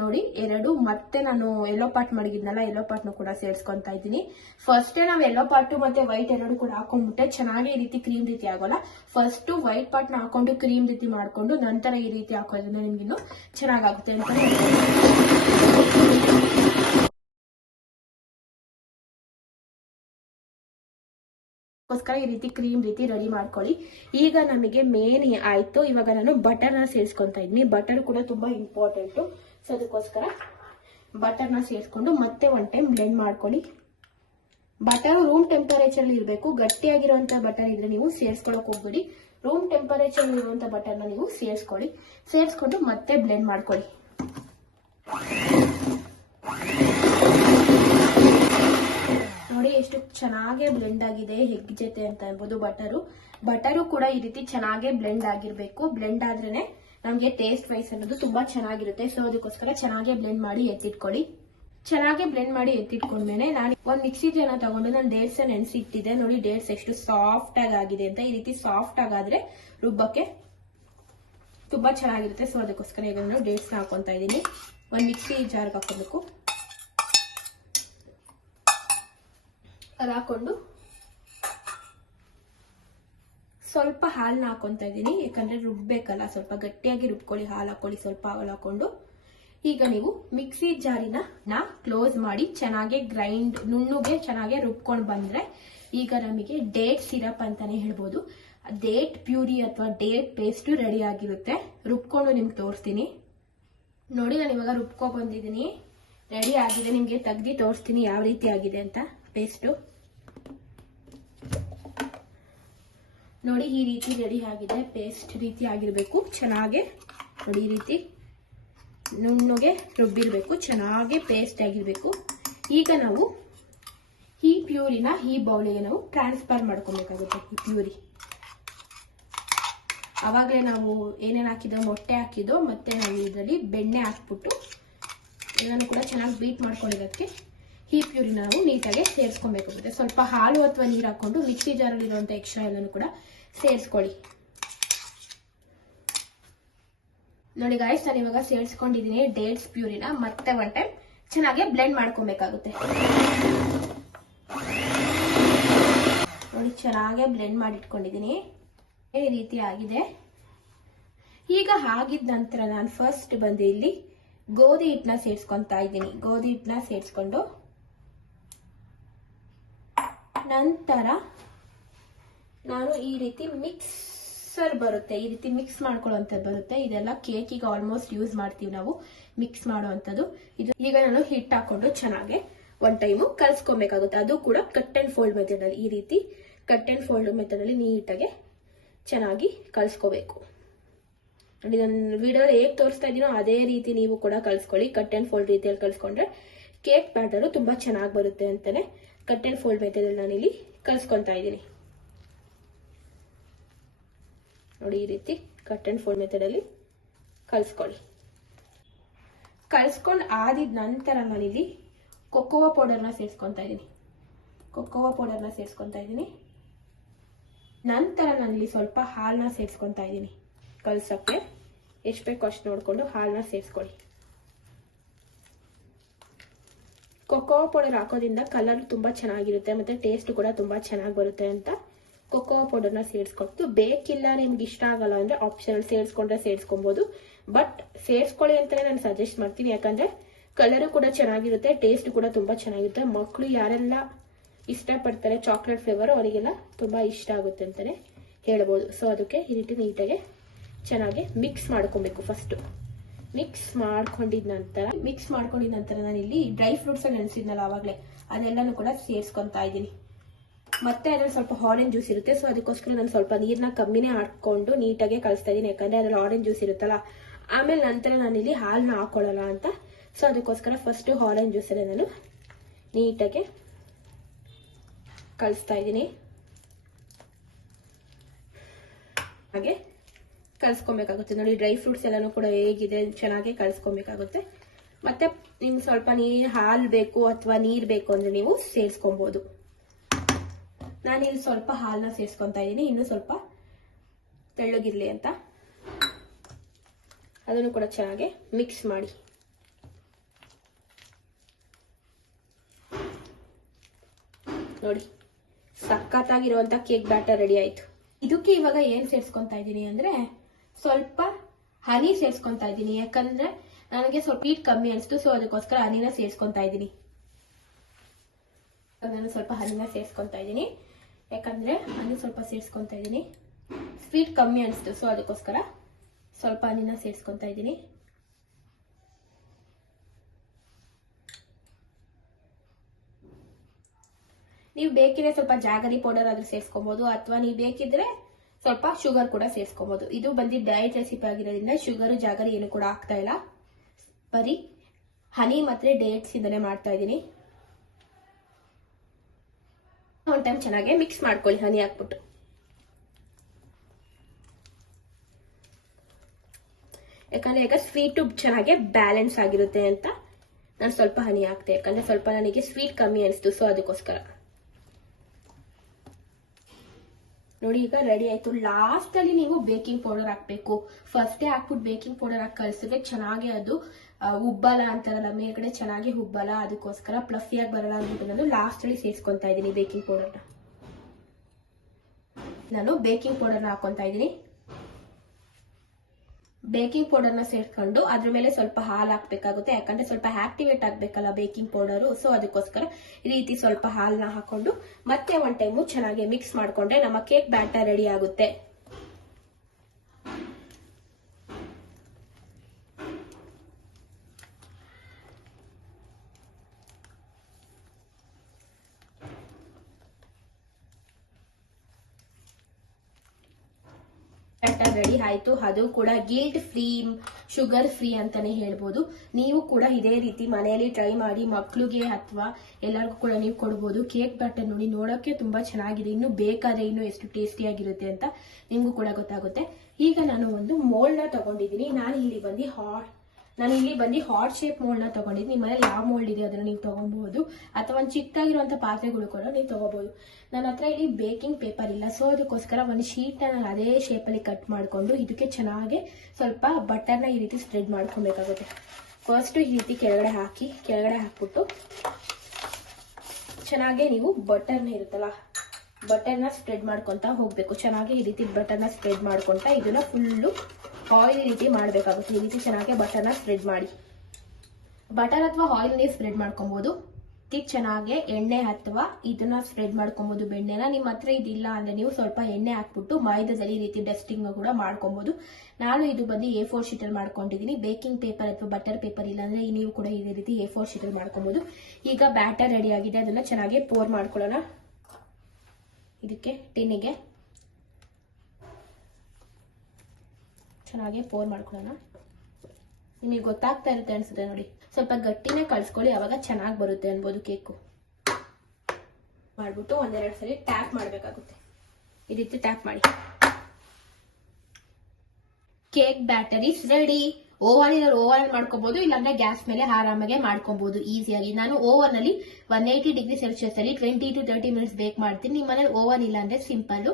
ನೋಡಿ 2 ಮತ್ತೆ ನಾನು ಯೆಲ್ಲೋ ಪಾರ್ಟ್ ಮಾಡಿದ್ನಲ್ಲ, ಯೆಲ್ಲೋ ಪಾರ್ಟ್ ಕೂಡ ಸೇರಿಸ್ಕೊಂತಾ ಇದ್ದೀನಿ. ಫಸ್ಟ್ ನಾವು ಯೆಲ್ಲೋ ಪಾರ್ಟ್ ಮತ್ತೆ ವೈಟ್ 2 ಕೂಡ ಹಾಕೊಂಡ್ಬಿಟ್ಟೆ ಚೆನ್ನಾಗಿ ಈ ರೀತಿ ಕ್ರೀಮ್ ರೀತಿ ಆಗೋಲ್ಲ. ಫಸ್ಟ್ ವೈಟ್ ಪಾರ್ಟ್ ನ ಹಾಕೊಂಡು ಕ್ರೀಮ್ ರೀತಿ ಮಾಡ್ಕೊಂಡು ನಂತರ ಈ ರೀತಿ ಹಾಕೋದ್ರಿಂದ ನಿಮ್ಗಿನ್ನು ಚೆನ್ನಾಗಾಗುತ್ತೆ ಅಂತ ಗೋಸ್ಕರ ಈ ರೀತಿ ಕ್ರೀಮ್ ರೀತಿ ರೆಡಿ ಮಾಡ್ಕೊಳ್ಳಿ. ಈಗ ನಮಗೆ ಮೇನ್ ಆಯ್ತು. ಇವಾಗ ನಾನು ಬಟರ್ ನ ಸೇರಿಸ್ಕೊಂತಾ ಇದ್ದೀನಿ. ಬಟರ್ ಕೂಡ ತುಂಬಾ ಇಂಪಾರ್ಟೆಂಟ್. ಸೊ ಅದಕ್ಕೋಸ್ಕರ ಬಟರ್ ನ ಸೇರಿಸ್ಕೊಂಡು ಮತ್ತೆ 1 ಟೈಮ್ ಬ್ಲೆಂಡ್ ಮಾಡ್ಕೊಳ್ಳಿ. ಬಟರ್ ರೂಮ್ ಟೆಂಪರೇಚರ್ ಇರಬೇಕು. ಗಟ್ಟಿಯಾಗಿರುವಂತಹ ಬಟರ್ ಇದ್ರೆ ನೀವು ಸೇರಿಸ್ಕೊಳ್ಳೋಕೆ ಹೋಗ್ಬೇಡಿ. ರೂಮ್ ಟೆಂಪರೇಚರ್ ಇರುವಂತಹ ಬಟರ್ ನ ನೀವು ಸೇರಿಸ್ಕೊಳ್ಳಿ. ಸೇರಿಸ್ಕೊಂಡು ಮತ್ತೆ ಬ್ಲೆಂಡ್ ಮಾಡ್ಕೊಳ್ಳಿ. ನೋಡಿ ಎಷ್ಟು ಚೆನ್ನಾಗಿ ಬ್ಲೆಂಡ್ ಆಗಿದೆ ಎಗ್ ಜೊತೆ ಅಂತ ಅನ್ಬೋದು. ಬಟರು ಕೂಡ ಈ ರೀತಿ ಚೆನ್ನಾಗಿ ಬ್ಲೆಂಡ್ ಆಗಿರ್ಬೇಕು. ಬ್ಲೆಂಡ್ ಆದ್ರೇನೆ ನಮಗೆ ಟೇಸ್ಟ್ ವೈಸ್ ಅನ್ನೋದು ತುಂಬಾ ಚೆನ್ನಾಗಿರುತ್ತೆ. ಸೊ ಅದಕ್ಕೋಸ್ಕರ ಚೆನ್ನಾಗಿ ಬ್ಲೆಂಡ್ ಮಾಡಿ ಎತ್ತಿಟ್ಕೊಳ್ಳಿ. ಚೆನ್ನಾಗಿ ಬ್ಲೆಂಡ್ ಮಾಡಿ ಎತ್ತಿಟ್ಕೊಂಡ್ಮೇಲೆ ನಾನು ಒಂದು ಮಿಕ್ಸಿ ಜಾರ್ನ ತಗೊಂಡು ನಾನು ಡೇಟ್ಸ್ ನೆನೆಸಿ ಇಟ್ಟಿದ್ದೆ. ನೋಡಿ ಡೇಟ್ಸ್ ಎಷ್ಟು ಸಾಫ್ಟ್ ಆಗಿದೆ ಅಂತ. ಈ ರೀತಿ ಸಾಫ್ಟ್ ಆಗಾದ್ರೆ ರುಬ್ಬಕ್ಕೆ ತುಂಬಾ ಚೆನ್ನಾಗಿರುತ್ತೆ. ಸೊ ಅದಕ್ಕೋಸ್ಕರ ಈಗ ನಾನು ಡೇಟ್ಸ್ ಹಾಕೊಂತಾ ಇದ್ದೀನಿ. ಒಂದು ಮಿಕ್ಸಿ ಜಾರ್ಗೆ ಹಾಕೋಬೇಕು. ಅದು ಹಾಕೊಂಡು ಸ್ವಲ್ಪ ಹಾಲನ್ನ ಹಾಕೊಂತಾ ಇದ್ದೀನಿ, ಯಾಕಂದ್ರೆ ರುಬ್ಬೇಕಲ್ಲ, ಸ್ವಲ್ಪ ಗಟ್ಟಿಯಾಗಿ ರುಬ್ಕೊಳ್ಳಿ. ಹಾಲು ಹಾಕೊಳ್ಳಿ, ಸ್ವಲ್ಪ ಹಾಲು ಹಾಕೊಂಡು ಈಗ ನೀವು ಮಿಕ್ಸಿ ಜಾರಿನ ಕ್ಲೋಸ್ ಮಾಡಿ ಚೆನ್ನಾಗಿ ಗ್ರೈಂಡ್ ನುಣ್ಣಗೆ ಚೆನ್ನಾಗಿ ರುಬ್ಕೊಂಡು ಬಂದ್ರೆ ಈಗ ನಮಗೆ ಡೇಟ್ ಸಿರಪ್ ಅಂತಾನೆ ಹೇಳ್ಬೋದು. ಡೇಟ್ ಪ್ಯೂರಿ ಅಥವಾ ಡೇಟ್ ಪೇಸ್ಟ್ ರೆಡಿ ಆಗಿರುತ್ತೆ. ರುಬ್ಕೊಂಡು ನಿಮ್ಗೆ ತೋರಿಸ್ತೀನಿ. ನೋಡಿ ನಾನು ಇವಾಗ ರುಬ್ಕೊ ಬಂದಿದ್ದೀನಿ, ರೆಡಿ ಆಗಿದೆ. ನಿಮ್ಗೆ ತೆಗ್ದು ತೋರಿಸ್ತೀನಿ ಯಾವ ರೀತಿ ಆಗಿದೆ ಅಂತ. ಪೇಸ್ಟು ನೋಡಿ ಈ ರೀತಿ ರೆಡಿ ಆಗಿದೆ. ಪೇಸ್ಟ್ ರೀತಿ ಆಗಿರ್ಬೇಕು ಚೆನ್ನಾಗೆ. ನೋಡಿ ಈ ರೀತಿ ನುಣ್ಣಗೆ ರುಬ್ಬಿರ್ಬೇಕು, ಚೆನ್ನಾಗಿ ಪೇಸ್ಟ್ ಆಗಿರ್ಬೇಕು. ಈಗ ನಾವು ಈ ಪ್ಯೂರಿನ ಈ ಬೌಲಿಗೆ ನಾವು ಟ್ರಾನ್ಸ್ಫರ್ ಮಾಡ್ಕೊಬೇಕಾಗುತ್ತೆ. ಈ ಪ್ಯೂರಿ ಅವಾಗಲೇ ನಾವು ಏನೇನು ಹಾಕಿದೋ, ಮೊಟ್ಟೆ ಹಾಕಿದೋ, ಮತ್ತೆ ನಾವು ಇದರಲ್ಲಿ ಬೆಣ್ಣೆ ಹಾಕ್ಬಿಟ್ಟು ಇದನ್ನು ಕೂಡ ಚೆನ್ನಾಗಿ ಬೀಟ್ ಮಾಡ್ಕೊಂಡಿರೋದಕ್ಕೆ ಈ ಪ್ಯೂರಿನ ನಾವು ನೀಟಾಗಿ ಸೇರಿಸ್ಕೊಬೇಕಾಗುತ್ತೆ. ಸ್ವಲ್ಪ ಹಾಲು ಅಥವಾ ನೀರು ಹಾಕೊಂಡು ಮಿಕ್ಸಿ ಜಾರಲ್ಲಿ ಇರುವಂಥ ಎಕ್ಸ್ಟ್ರಾ ಎಲ್ಲನೂ ಕೂಡ ಸೇರಿಸ್ಕೊಳ್ಳಿ. ನೋಡಿ ಗಾಯ್ಸ್, ನಾನು ಇವಾಗ ಸೇರಿಸ್ಕೊಂಡಿದ್ದೀನಿ ಡೇಟ್ಸ್ ಪ್ಯೂರಿನ. ಮತ್ತೆ ಒನ್ ಟೈಮ್ ಚೆನ್ನಾಗಿ ಬ್ಲೆಂಡ್ ಮಾಡ್ಕೊಬೇಕಾಗುತ್ತೆ. ನೋಡಿ ಚೆನ್ನಾಗಿ ಬ್ಲೆಂಡ್ ಮಾಡಿಟ್ಕೊಂಡಿದ್ದೀನಿ. ಈ ರೀತಿ ಆಗಿದೆ. ಈಗ ಆಗಿದ ನಂತರ ನಾನು ಫಸ್ಟ್ ಬಂದು ಇಲ್ಲಿ ಗೋಧಿ ಹಿಟ್ಟನ್ನ ಸೇರಿಸ್ಕೊಂತಾ ಇದ್ದೀನಿ. ಗೋಧಿ ಹಿಟ್ಟನ್ನ ಸೇರಿಸ್ಕೊಂಡು ನಂತರ ನಾನು ಈ ರೀತಿ ಮಿಕ್ಸರ್ ಬರುತ್ತೆ, ಈ ರೀತಿ ಮಿಕ್ಸ್ ಮಾಡ್ಕೊಳ್ಳುವಂಥದ್ದು ಬರುತ್ತೆ. ಇದೆಲ್ಲ ಕೇಕಿಗೆ ಆಲ್ಮೋಸ್ಟ್ ಯೂಸ್ ಮಾಡ್ತೀವಿ ನಾವು, ಮಿಕ್ಸ್ ಮಾಡುವಂಥದ್ದು ಇದು. ಈಗ ನಾನು ಹಿಟ್ಟು ಹಾಕೊಂಡು ಚೆನ್ನಾಗಿ ಒನ್ ಟೈಮು ಕಲ್ಸ್ಕೊಬೇಕಾಗುತ್ತೆ. ಅದು ಕೂಡ ಕಟ್ ಅಂಡ್ ಫೋಲ್ಡ್ ಮೆಥಡ್ ಅಲ್ಲಿ, ಈ ರೀತಿ ಕಟ್ ಅಂಡ್ ಫೋಲ್ಡ್ ಮೆಥಡ್ ಅಲ್ಲಿ ನೀಟಾಗಿ ಚೆನ್ನಾಗಿ ಕಲ್ಸ್ಕೋಬೇಕು. ನೋಡಿ ನಾನು ವಿಡಿಯೋದಲ್ಲಿ ಹೇಗೆ ತೋರಿಸ್ತಾ ಇದ್ದೀನೋ ಅದೇ ರೀತಿ ನೀವು ಕೂಡ ಕಲ್ಸ್ಕೊಳ್ಳಿ. ಕಟ್ ಅಂಡ್ ಫೋಲ್ಡ್ ರೀತಿಯಲ್ಲಿ ಕಲ್ಸ್ಕೊಂಡ್ರೆ ಕೇಕ್ ಬ್ಯಾಟರು ತುಂಬಾ ಚೆನ್ನಾಗಿ ಬರುತ್ತೆ ಅಂತಾನೆ ಕಟ್ ಅಂಡ್ ಫೋಲ್ಡ್ ಮೆಥಡ್ ಅಲ್ಲಿ ನಾನು ಇಲ್ಲಿ ಕಲ್ಸ್ಕೊಂತಾ ಇದ್ದೀನಿ. ನೋಡಿ ಈ ರೀತಿ ಕಟ್ ಅಂಡ್ ಫೋಲ್ಡ್ ಮೆಥಡ್ ಅಲ್ಲಿ ಕಲ್ಸ್ಕೊಳ್ಳಿ. ಕಲ್ಸ್ಕೊಂಡು ಆದಿದ ನಂತರ ನಾನಿಲ್ಲಿ ಕೊಕೋವಾ ಪೌಡರ್ನ ಸೇರಿಸ್ಕೊಂತಾ ಇದ್ದೀನಿ. ಕೊಕೋವಾ ಪೌಡರ್ನ ಸೇರಿಸ್ಕೊಂತಾ ಇದ್ದೀನಿ. ನಂತರ ನಾನಿಲ್ಲಿ ಸ್ವಲ್ಪ ಹಾಲನ್ನ ಸೇರಿಸ್ಕೊಂತಾ ಇದ್ದೀನಿ. ಕಲ್ಸಕ್ಕೆ ಎಷ್ಟು ಬೇಕು ಅಷ್ಟು ನೋಡಿಕೊಂಡು ಹಾಲನ್ನ ಸೇರಿಸ್ಕೊಳ್ಳಿ. ಕೊಕೋವಾ ಪೌಡರ್ ಹಾಕೋದ್ರಿಂದ ಕಲರ್ ತುಂಬಾ ಚೆನ್ನಾಗಿರುತ್ತೆ, ಮತ್ತೆ ಟೇಸ್ಟ್ ಕೂಡ ತುಂಬಾ ಚೆನ್ನಾಗಿ ಬರುತ್ತೆ ಅಂತ ಕೊಕೋವಾ ಪೌಡರ್ನ ಸೇರಿಸ್ಕೊಟ್ಟು. ಬೇಕಿಲ್ಲ, ನಿಮ್ಗೆ ಇಷ್ಟ ಆಗಲ್ಲ ಅಂದ್ರೆ ಆಪ್ಷನಲ್, ಸೇರಿಸ್ಕೊಂಡ್ರೆ ಸೇರಿಸ್ಕೊಬಹುದು. ಬಟ್ ಸೇರಿಸ್ಕೊಳ್ಳಿ ಅಂತಾನೆ ನಾನು ಸಜೆಸ್ಟ್ ಮಾಡ್ತೀನಿ, ಯಾಕಂದ್ರೆ ಕಲರು ಕೂಡ ಚೆನ್ನಾಗಿರುತ್ತೆ, ಟೇಸ್ಟ್ ಕೂಡ ತುಂಬಾ ಚೆನ್ನಾಗಿರುತ್ತೆ. ಮಕ್ಕಳು ಯಾರೆಲ್ಲ ಇಷ್ಟಪಡ್ತಾರೆ ಚಾಕ್ಲೇಟ್ ಫ್ಲೇವರ್, ಅವರಿಗೆಲ್ಲ ತುಂಬಾ ಇಷ್ಟ ಆಗುತ್ತೆ ಅಂತಾನೆ ಹೇಳ್ಬೋದು. ಸೊ ಅದಕ್ಕೆ ಈ ರೀತಿ ನೀಟಾಗಿ ಚೆನ್ನಾಗಿ ಮಿಕ್ಸ್ ಮಾಡ್ಕೊಬೇಕು. ಫಸ್ಟ್ ಮಿಕ್ಸ್ ಮಾಡ್ಕೊಂಡಿದ ನಂತರ ನಾನು ಇಲ್ಲಿ ಡ್ರೈ ಫ್ರೂಟ್ಸ್ ನೆನೆಸಿದ್ನಲ್ಲ ಆವಾಗಲೇ, ಅದೆಲ್ಲನೂ ಕೂಡ ಸೇರಿಸ್ಕೊಂತಾ ಇದ್ದೀನಿ. ಮತ್ತೆ ಅದ್ರಲ್ಲಿ ಸ್ವಲ್ಪ ಆರೆಂಜ್ ಜ್ಯೂಸ್ ಇರುತ್ತೆ. ಸೊ ಅದಕ್ಕೋಸ್ಕರ ನಾನು ಸ್ವಲ್ಪ ನೀರನ್ನ ಕಮ್ಮಿನೇ ಹಾಕೊಂಡು ನೀಟಾಗಿ ಕಲಿಸ್ತಾ ಇದ್ದೀನಿ, ಯಾಕಂದ್ರೆ ಅದ್ರಲ್ಲಿ ಆರೆಂಜ್ ಜ್ಯೂಸ್ ಇರುತ್ತಲ್ಲ. ಆಮೇಲೆ ನಂತರ ನಾನಿಲ್ಲಿ ಹಾಲನ್ನ ಹಾಕೊಳ್ಳಲ್ಲ ಅಂತ. ಸೊ ಅದಕ್ಕೋಸ್ಕರ ಫಸ್ಟ್ ಆರೆಂಜ್ ಜ್ಯೂಸ್ ಅಲ್ಲೇ ನಾನು ನೀಟಾಗಿ ಕಲಿಸ್ತಾ ಇದ್ದೀನಿ. ಹಾಗೆ ಕಲ್ಸ್ಕೊಬೇಕಾಗುತ್ತೆ. ನೋಡಿ ಡ್ರೈ ಫ್ರೂಟ್ಸ್ ಎಲ್ಲಾನು ಕೂಡ ಹೇಗಿದೆ ಚೆನ್ನಾಗಿ ಕಲ್ಸ್ಕೊಬೇಕಾಗುತ್ತೆ. ಮತ್ತೆ ನಿಮ್ಗೆ ಸ್ವಲ್ಪ ಹಾಲು ಬೇಕು ಅಥವಾ ನೀರು ಬೇಕು ಅಂದ್ರೆ ನೀವು ಸೇರಿಸ್ಕೊಬಹುದು. ನಾನಿಲ್ಲಿ ಸ್ವಲ್ಪ ಹಾಲನ್ನ ಸೇರಿಸ್ಕೊಂತಾ ಇದ್ದೀನಿ, ಇನ್ನು ಸ್ವಲ್ಪ ತೆಳ್ಳಗಿರ್ಲಿ ಅಂತ. ಅದನ್ನು ಕೂಡ ಚೆನ್ನಾಗಿ ಮಿಕ್ಸ್ ಮಾಡಿ. ನೋಡಿ ಸಖತ್ತಾಗಿರುವಂತ ಕೇಕ್ ಬ್ಯಾಟರ್ ರೆಡಿ ಆಯ್ತು. ಇದಕ್ಕೆ ಇವಾಗ ಏನ್ ಸೇರಿಸ್ಕೊಂತಾ ಇದ್ದೀನಿ ಅಂದ್ರೆ ಸ್ವಲ್ಪ ಹನಿ ಸೇರಿಸ್ಕೊಂತಾ ಇದ್ದೀನಿ, ಯಾಕಂದ್ರೆ ನನಗೆ ಸ್ವಲ್ಪ ಹೀಟ್ ಕಮ್ಮಿ ಅನಿಸ್ತು. ಸೊ ಅದಕ್ಕೋಸ್ಕರ ಹನಿನ ಸೇರಿಸ್ಕೊಂತಾ ಇದ್ದೀನಿ. ನಾನು ಸ್ವಲ್ಪ ಹನಿನ ಸೇರಿಸ್ಕೊಂತಾ ಇದ್ದೀನಿ, ಯಾಕಂದ್ರೆ ಹನಿ ಸ್ವಲ್ಪ ಸೇರಿಸ್ಕೊಂತಾ ಇದ್ದೀನಿ. ಸ್ವೀಟ್ ಕಮ್ಮಿ ಅನಿಸ್ತು, ಸೊ ಅದಕ್ಕೋಸ್ಕರ ಸ್ವಲ್ಪ ಹನಿನ ಸೇರಿಸ್ಕೊಂತಾ ಇದ್ದೀನಿ. ನೀವು ಬೇಕಿದ್ರೆ ಸ್ವಲ್ಪ ಜಾಗರಿ ಪೌಡರ್ ಆದ್ರೂ ಸೇರಿಸ್ಕೊಬಹುದು, ಅಥವಾ ನೀವು ಬೇಕಿದ್ರೆ ಸ್ವಲ್ಪ ಶುಗರ್ ಕೂಡ ಸೇರಿಸ್ಕೊಬಹುದು. ಇದು ಬಂದು ಡಯಟ್ ರೆಸಿಪಿ ಆಗಿರೋದ್ರಿಂದ ಶುಗರ್ ಜಾಗರಿ ಏನು ಕೂಡ ಆಗ್ತಾ ಇಲ್ಲ, ಬರೀ ಹನಿ ಮತ್ತೆ ಡೇಟ್ಸ್ ಇಂದನೇ ಮಾಡ್ತಾ ಇದ್ದೀನಿ. ಒಂದು ಟೈಮ್ ಚೆನ್ನಾಗಿ ಮಿಕ್ಸ್ ಮಾಡ್ಕೊಳ್ಳಿ ಹನಿ ಹಾಕ್ಬಿಟ್ಟು. ಯಾಕಂದ್ರೆ ಈಗ ಸ್ವೀಟು ಚೆನ್ನಾಗಿ ಬ್ಯಾಲೆನ್ಸ್ ಆಗಿರುತ್ತೆ ಅಂತ ನಾನು ಸ್ವಲ್ಪ ಹನಿ ಹಾಕ್ತೆ, ಯಾಕಂದ್ರೆ ಸ್ವಲ್ಪ ನನಗೆ ಸ್ವೀಟ್ ಕಮ್ಮಿ ಅನಿಸ್ತು, ಸೊ ಅದಕ್ಕೋಸ್ಕರ. ನೋಡಿ ಈಗ ರೆಡಿ ಆಯ್ತು. ಲಾಸ್ಟ್ ಅಲ್ಲಿ ನೀವು ಬೇಕಿಂಗ್ ಪೌಡರ್ ಹಾಕ್ಬೇಕು. ಫಸ್ಟೇ ಹಾಕ್ಬಿಟ್ಟು ಬೇಕಿಂಗ್ ಪೌಡರ್ ಹಾಕಿ ಕಳ್ಸಿದ್ರೆ ಚೆನ್ನಾಗಿ ಅದು ಉಬ್ಬಲ್ಲ ಅಂತಾರಲ್ಲ, ಮೇಲ್ಗಡೆ ಚೆನ್ನಾಗಿ ಉಬ್ಬಲ್ಲ, ಅದಕ್ಕೋಸ್ಕರ ಫ್ಲಫಿಯಾಗಿ ಬರಲ್ಲ ಅಂದ್ಬಿಟ್ಟು ನಾನು ಲಾಸ್ಟ್ ಅಲ್ಲಿ ಸೇರಿಸ್ಕೊಂತಾ ಇದ್ದೀನಿ ಬೇಕಿಂಗ್ ಪೌಡರ್ನ. ನಾನು ಬೇಕಿಂಗ್ ಪೌಡರ್ನ ಹಾಕೊಂತಾ ಇದ್ದೀನಿ. ಬೇಕಿಂಗ್ ಪೌಡರ್ನ ಸೇರ್ಕೊಂಡು ಅದ್ರ ಮೇಲೆ ಸ್ವಲ್ಪ ಹಾಲು ಹಾಕ್ಬೇಕಾಗುತ್ತೆ, ಯಾಕಂದ್ರೆ ಸ್ವಲ್ಪ ಆಕ್ಟಿವೇಟ್ ಆಗ್ಬೇಕಲ್ಲ ಬೇಕಿಂಗ್ ಪೌಡರು, ಸೊ ಅದಕ್ಕೋಸ್ಕರ ಈ ರೀತಿ ಸ್ವಲ್ಪ ಹಾಲನ್ನ ಹಾಕೊಂಡು ಮತ್ತೆ ಒನ್ ಟೈಮು ಚೆನ್ನಾಗಿ ಮಿಕ್ಸ್ ಮಾಡ್ಕೊಂಡ್ರೆ ನಮ್ಮ ಕೇಕ್ ಬ್ಯಾಟರ್ ರೆಡಿ ಆಗುತ್ತೆ. ಬ್ಯಾಟರ್ ರೆಡಿ ಆಯ್ತು. ಅದು ಕೂಡ ಗಿಲ್ಟ್ ಫ್ರೀ, ಶುಗರ್ ಫ್ರೀ ಅಂತಾನೆ ಹೇಳ್ಬೋದು. ನೀವು ಕೂಡ ಇದೇ ರೀತಿ ಮನೆಯಲ್ಲಿ ಟ್ರೈ ಮಾಡಿ ಮಕ್ಳಿಗೆ ಅಥವಾ ಎಲ್ಲರಿಗೂ ಕೂಡ ನೀವು ಕೊಡ್ಬೋದು. ಕೇಕ್ ಬ್ಯಾಟರ್ ನೋಡಿ ನೋಡೋಕೆ ತುಂಬಾ ಚೆನ್ನಾಗಿದೆ, ಇನ್ನು ಬೇಕಾದ್ರೆ ಇನ್ನು ಎಷ್ಟು ಟೇಸ್ಟಿ ಆಗಿರುತ್ತೆ ಅಂತ ನಿಮ್ಗೂ ಕೂಡ ಗೊತ್ತಾಗುತ್ತೆ. ಈಗ ನಾನು ಒಂದು ಮೋಲ್ಡ್ ನ ತಗೊಂಡಿದ್ದೀನಿ. ನಾನು ಇಲ್ಲಿ ಬಂದು ಹಾಟ್ ಶೇಪ್ ಮೋಲ್ಡ್ ನ ತಗೊಂಡಿದ್ದೀನಿ. ನಿಮ್ಮ ಮನೇಲಿ ಯಾವ ಮೋಲ್ಡ್ ಇದೆ ಅದನ್ನ ನೀವು ತಗೊಬಹುದು, ಅಥವಾ ಒಂದು ಚಿಕ್ಕದಾಗಿರುವಂತ ಪಾತ್ರೆಗಳು ಕೂಡ ನೀವು ತಗೋಬಹುದು. ನನ್ನ ಹತ್ರ ಇಲ್ಲಿ ಬೇಕಿಂಗ್ ಪೇಪರ್ ಇಲ್ಲ, ಸೊ ಅದಕ್ಕೋಸ್ಕರ ಒಂದು ಶೀಟ್ ನಾನು ಅದೇ ಶೇಪ್ ಅಲ್ಲಿ ಕಟ್ ಮಾಡ್ಕೊಂಡು ಇದಕ್ಕೆ ಚೆನ್ನಾಗಿ ಸ್ವಲ್ಪ ಬಟರ್ನ ಈ ರೀತಿ ಸ್ಪ್ರೆಡ್ ಮಾಡ್ಕೊಬೇಕಾಗುತ್ತೆ. ಫಸ್ಟ್ ಈ ರೀತಿ ಕೆಳಗಡೆ ಹಾಕ್ಬಿಟ್ಟು ಚೆನ್ನಾಗಿ ನೀವು ಬಟರ್ನ ಸ್ಪ್ರೆಡ್ ಮಾಡ್ಕೊಂತ ಹೋಗ್ಬೇಕು. ಚೆನ್ನಾಗಿ ಈ ರೀತಿ ಬಟರ್ನ ಸ್ಪ್ರೆಡ್ ಮಾಡ್ಕೊಂತ ಇದನ್ನ ಫುಲ್ಲು ಆಯಿಲ್ ಈ ರೀತಿ ಮಾಡಬೇಕಾಗುತ್ತೆ. ಈ ರೀತಿ ಚೆನ್ನಾಗಿ ಬಟರ್ನ ಸ್ಪ್ರೆಡ್ ಮಾಡಿ, ಬಟರ್ ಅಥವಾ ಆಯಿಲ್ ನೀವು ಸ್ಪ್ರೆಡ್ ಮಾಡ್ಕೊಬಹುದು. ಚೆನ್ನಾಗಿ ಎಣ್ಣೆ ಅಥವಾ ಇದನ್ನ ಸ್ಪ್ರೆಡ್ ಮಾಡ್ಕೊಬಹುದು, ಬೆಣ್ಣೆನ. ನಿಮ್ಮ ಹತ್ರ ಇದಿಲ್ಲ ಅಂದ್ರೆ ನೀವು ಸ್ವಲ್ಪ ಎಣ್ಣೆ ಹಾಕ್ಬಿಟ್ಟು ಮೈದಾದಲ್ಲಿ ಈ ರೀತಿ ಡಸ್ಟಿಂಗ್ ಕೂಡ ಮಾಡ್ಕೊಬಹುದು. ನಾನು ಇದು ಬಂದು A4 ಶೀಟ್ ಅಲ್ಲಿ ಮಾಡ್ಕೊಂಡಿದ್ದೀನಿ. ಬೇಕಿಂಗ್ ಪೇಪರ್ ಅಥವಾ ಬಟರ್ ಪೇಪರ್ ಇಲ್ಲ ಅಂದ್ರೆ ನೀವು ಕೂಡ ಇದೇ ರೀತಿ A4 ಶೀಟ್ ಅಲ್ಲಿ ಮಾಡ್ಕೊಬಹುದು. ಈಗ ಬ್ಯಾಟರ್ ರೆಡಿ ಆಗಿದೆ, ಅದನ್ನ ಚೆನ್ನಾಗಿ ಪೋರ್ ಮಾಡ್ಕೊಳ್ಳೋಣ. ಇದಕ್ಕೆ ಟಿನ್ನಿಗೆ ಚೆನ್ನಾಗಿ ಪೋರ್ ಮಾಡ್ಕೊಳ್ಳೋಣ. ನಿಮಗೆ ಗೊತ್ತಾಗ್ತಾ ಇರುತ್ತೆ ಅನ್ಸುತ್ತೆ ನೋಡಿ. ಸ್ವಲ್ಪ ಗಟ್ಟಿನೇ ಕಳ್ಸ್ಕೊಳ್ಳಿ, ಅವಾಗ ಚೆನ್ನಾಗಿ ಬರುತ್ತೆ ಅನ್ಬೋದು. ಕೇಕು ಮಾಡ್ಬಿಟ್ಟು ಒಂದೆರಡು ಸರಿ ಟ್ಯಾಪ್ ಮಾಡಬೇಕಾಗುತ್ತೆ. ಈ ರೀತಿ ಟ್ಯಾಪ್ ಮಾಡಿ. Cake batter is ready. Oven ಮಾಡ್ಕೋಬಹುದು, ಇಲ್ಲಾಂದ್ರೆ ಗ್ಯಾಸ್ ಮೇಲೆ ಆರಾಮಾಗೆ ಮಾಡ್ಕೊಬಹುದು ಈಸಿಯಾಗಿ. ನಾನು ಓವನ್ ಅಲ್ಲಿ 180 ಡಿಗ್ರಿ ಸೆಲ್ಸಿಯಸ್ ಅಲ್ಲಿ 20 to 30 ಮಿನಿಟ್ಸ್ ಬೇಕ್ ಮಾಡ್ತೀನಿ. ನಿಮ್ಮನೇಲಿ ಓವನ್ ಇಲ್ಲ ಅಂದ್ರೆ ಸಿಂಪಲ್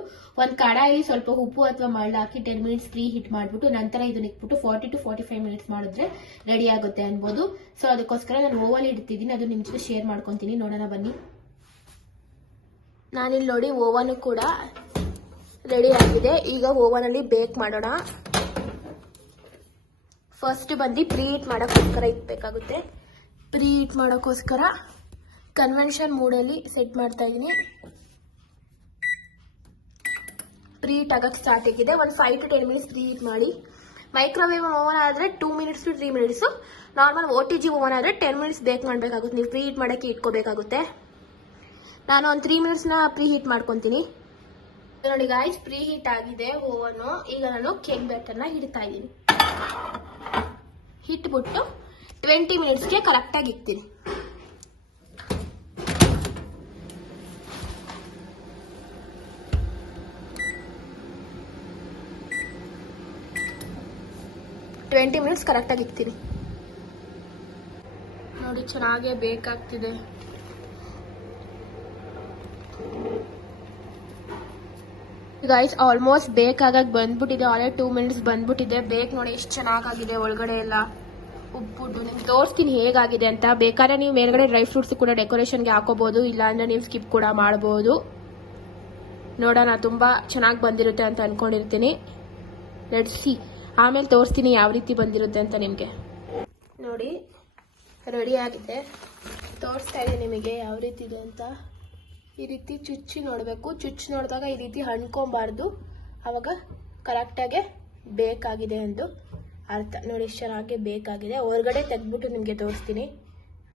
ಒಂದ್ ಕಡಾಯಲ್ಲಿ ಸ್ವಲ್ಪ ಉಪ್ಪು ಅಥವಾ ಮರಳು ಹಾಕಿ 10 ಮಿನಿಟ್ಸ್ ಪ್ರೀ ಹೀಟ್ ಮಾಡ್ಬಿಟ್ಟು ನಂತರ ಇದನ್ನ ಇಟ್ಬಿಟ್ಟು 40 to 45 ಮಿನಿಟ್ಸ್ ಮಾಡಿದ್ರೆ ರೆಡಿ ಆಗುತ್ತೆ ಅನ್ಬೋದು. ಸೊ ಅದಕ್ಕೋಸ್ಕರ ನಾನು ಓವನ್ ಇಡ್ತಿದ್ದೀನಿ, ಅದು ನಿಮ್ ಜೊತೆ ಶೇರ್ ಮಾಡ್ಕೊಂತೀನಿ. ನೋಡೋಣ ಬನ್ನಿ. ನಾನಿಲ್ಲಿ ನೋಡಿ ಓವನ್ ಕೂಡ ರೆಡಿ ಆಗಿದೆ. ಈಗ ಓವನ್ ಅಲ್ಲಿ ಬೇಕ್ ಮಾಡೋಣ. ಫಸ್ಟ್ ಬಂದು ಪ್ರೀ ಹೀಟ್ ಮಾಡೋಕ್ಕೋಸ್ಕರ ಇಟ್ಬೇಕಾಗುತ್ತೆ. ಪ್ರೀ ಹೀಟ್ ಮಾಡೋಕ್ಕೋಸ್ಕರ ಕನ್ವೆನ್ಷನ್ ಮೂಡಲ್ಲಿ ಸೆಟ್ ಮಾಡ್ತಾ ಇದ್ದೀನಿ. ಪ್ರೀ ಹೀಟ್ ಆಗಕ್ಕೆ ಸ್ಟಾರ್ಟ್ ಆಗಿದೆ. ಒಂದು 5 to 10 ಮಿನಿಟ್ಸ್ ಪ್ರೀ ಹೀಟ್ ಮಾಡಿ. ಮೈಕ್ರೋವೇವ್ ಓವನ್ ಆದರೆ 2 minutes to 3 minutes, normal OTG oven ಆದರೆ 10 ಮಿನಿಟ್ಸ್ ಬೇಕ್ ಮಾಡಬೇಕಾಗುತ್ತೆ. ನೀವು ಪ್ರೀ ಹೀಟ್ ಮಾಡೋಕ್ಕೆ ಇಟ್ಕೋಬೇಕಾಗುತ್ತೆ. ನಾನು ಒಂದು 3 ಮಿನಿಟ್ಸ್ನ ಪ್ರೀ ಹೀಟ್ ಮಾಡ್ಕೊತೀನಿ. ನೋಡಿ ಗಾಯ್ಸ್, ಪ್ರೀ ಹೀಟ್ ಆಗಿದೆ ಓವನು. ಈಗ ನಾನು ಕೇಕ್ ಬ್ಯಾಟರ್ನ ಇಡ್ತಾ ಇದ್ದೀನಿ. ಇಟ್ಬಿಟ್ಟು 20 ಮಿನಿಟ್ಸ್ಗೆ ಕರೆಕ್ಟಾಗಿ ಇಕ್ತೀನಿ. ನೋಡಿ ಚೆನ್ನಾಗೇ ಬೇಕಾಗ್ತಿದೆ. ಗೈಸ್ ಆಲ್ಮೋಸ್ಟ್ ಬೇಕ್ ಆಗಕ್ಕೆ ಬಂದ್ಬಿಟ್ಟಿದೆ. ಆಲ್ರೆಡಿ 2 ಮಿನಿಟ್ಸ್ ಬಂದ್ಬಿಟ್ಟಿದೆ. ಬೇಕ್ ನೋಡಿ ಎಷ್ಟು ಚೆನ್ನಾಗಾಗಿದೆ, ಒಳಗಡೆ ಎಲ್ಲ ಉಬ್ಬಿಟ್ಟು. ನಿಮ್ಗೆ ತೋರಿಸ್ತೀನಿ ಹೇಗಾಗಿದೆ ಅಂತ. ಬೇಕಾದ್ರೆ ನೀವು ಮೇಲ್ಗಡೆ ಡ್ರೈ ಫ್ರೂಟ್ಸ್ ಕೂಡ ಡೆಕೋರೇಷನ್ಗೆ ಹಾಕೋಬಹುದು, ಇಲ್ಲಾಂದ್ರೆ ನೀವು ಸ್ಕಿಪ್ ಕೂಡ ಮಾಡಬಹುದು. ನೋಡೋಣ, ತುಂಬಾ ಚೆನ್ನಾಗಿ ಬಂದಿರುತ್ತೆ ಅಂತ ಅನ್ಕೊಂಡಿರ್ತೀನಿ. ಲೆಟ್ಸ್ ಸಿ, ಆಮೇಲೆ ತೋರಿಸ್ತೀನಿ ಯಾವ ರೀತಿ ಬಂದಿರುತ್ತೆ ಅಂತ ನಿಮಗೆ. ನೋಡಿ ರೆಡಿ ಆಗಿದೆ, ತೋರಿಸ್ತಾ ಇದೆ ನಿಮಗೆ ಯಾವ ರೀತಿ ಇದೆ ಅಂತ. ಈ ರೀತಿ ಚುಚ್ಚಿ ನೋಡಬೇಕು. ಚುಚ್ಚಿ ನೋಡಿದಾಗ ಈ ರೀತಿ ಹಣ್ಕೊಬಾರ್ದು, ಅವಾಗ ಕರೆಕ್ಟಾಗೆ ಬೇಕಾಗಿದೆ ಎಂದು ಅರ್ಥ. ನೋಡಿ ಎಷ್ಟು ಚೆನ್ನಾಗಿ ಬೇಕಾಗಿದೆ. ಹೊರಗಡೆ ತೆಗೆದ್ಬಿಟ್ಟು ನಿಮಗೆ ತೋರಿಸ್ತೀನಿ.